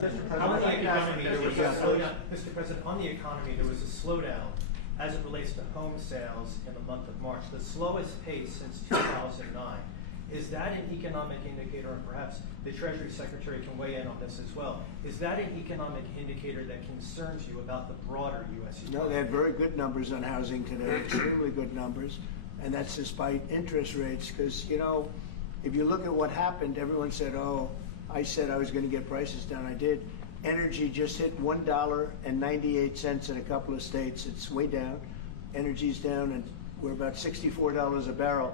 Mr. President, on the economy, there was a slowdown as it relates to home sales in the month of March, the slowest pace since 2009. Is that an economic indicator, and perhaps the Treasury Secretary can weigh in on this as well, is that an economic indicator that concerns you about the broader U.S. economy? No, they had very good numbers on housing today, extremely good numbers, and that's despite interest rates, because, you know, if you look at what happened, everyone said, oh, I said I was going to get prices down. I did. Energy just hit $1.98 in a couple of states. It's way down. Energy's down, and we're about $64 a barrel.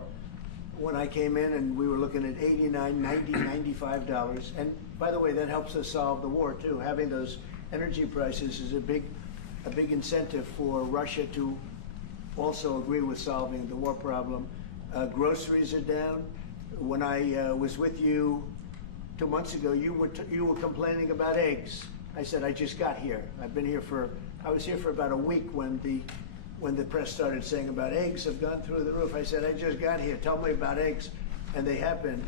When I came in, and we were looking at $89, $90, $95. And by the way, that helps us solve the war too. Having those energy prices is a big incentive for Russia to also agree with solving the war problem. Groceries are down. When I was with you 2 months ago, you were complaining about eggs. I said, I just got here. I was here for about a week when the press started saying about eggs have gone through the roof. I said, I just got here. Tell me about eggs. And they have been.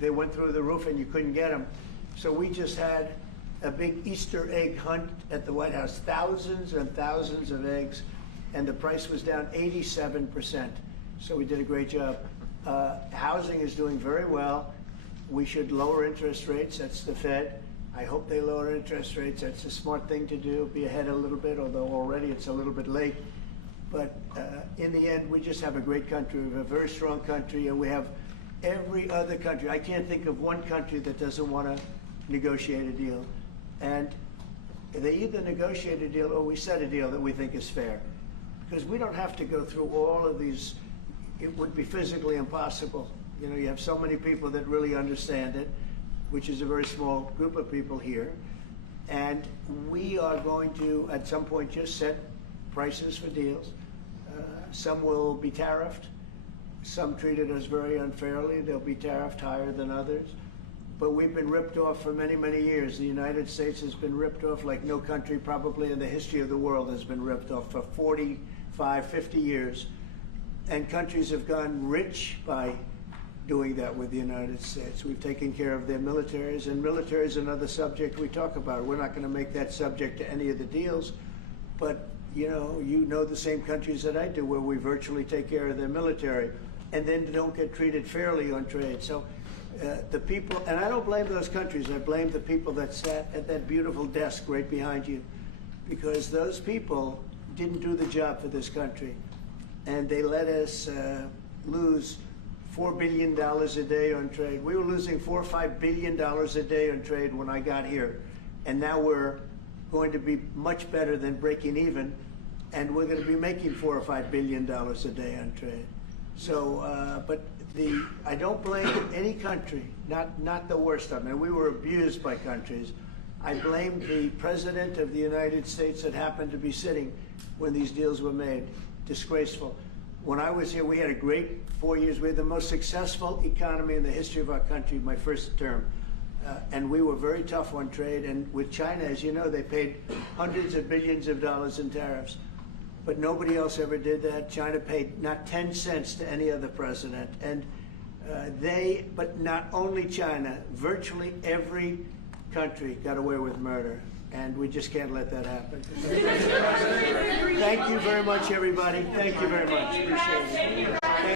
They went through the roof and you couldn't get them. So we just had a big Easter egg hunt at the White House. Thousands and thousands of eggs. And the price was down 87%. So we did a great job. Housing is doing very well. We should lower interest rates. That's the Fed. I hope they lower interest rates. That's a smart thing to do. Be ahead a little bit, although already it's a little bit late. But in the end, we just have a great country. We have a very strong country, and we have every other country. I can't think of one country that doesn't want to negotiate a deal. And they either negotiate a deal or we set a deal that we think is fair. Because we don't have to go through all of these. It would be physically impossible. You know, you have so many people that really understand it, which is a very small group of people here. And we are going to, at some point, just set prices for deals. Some will be tariffed. Some treated us very unfairly. They'll be tariffed higher than others. But we've been ripped off for many, many years. The United States has been ripped off like no country probably in the history of the world has been ripped off for 45, 50 years. And countries have gone rich by doing that with the United States. We've taken care of their militaries, and military is another subject we talk about. We're not going to make that subject to any of the deals, but you know the same countries that I do where we virtually take care of their military and then don't get treated fairly on trade. So the people, and I don't blame those countries, I blame the people that sat at that beautiful desk right behind you, because those people didn't do the job for this country, and they let us lose $4 billion a day on trade. We were losing $4 or $5 billion a day on trade when I got here, and now we're going to be much better than breaking even, and we're going to be making $4 or $5 billion a day on trade. So, but I don't blame any country, not the worst of them. And we were abused by countries. I blame the President of the United States that happened to be sitting when these deals were made. Disgraceful. When I was here, we had a great 4 years. We had the most successful economy in the history of our country, my first term. And we were very tough on trade. And with China, as you know, they paid hundreds of billions of dollars in tariffs. But nobody else ever did that. China paid not 10 cents to any other president. And but not only China, virtually every country got away with murder. And we just can't let that happen. Thank you very much, everybody. Thank you very much. Appreciate it.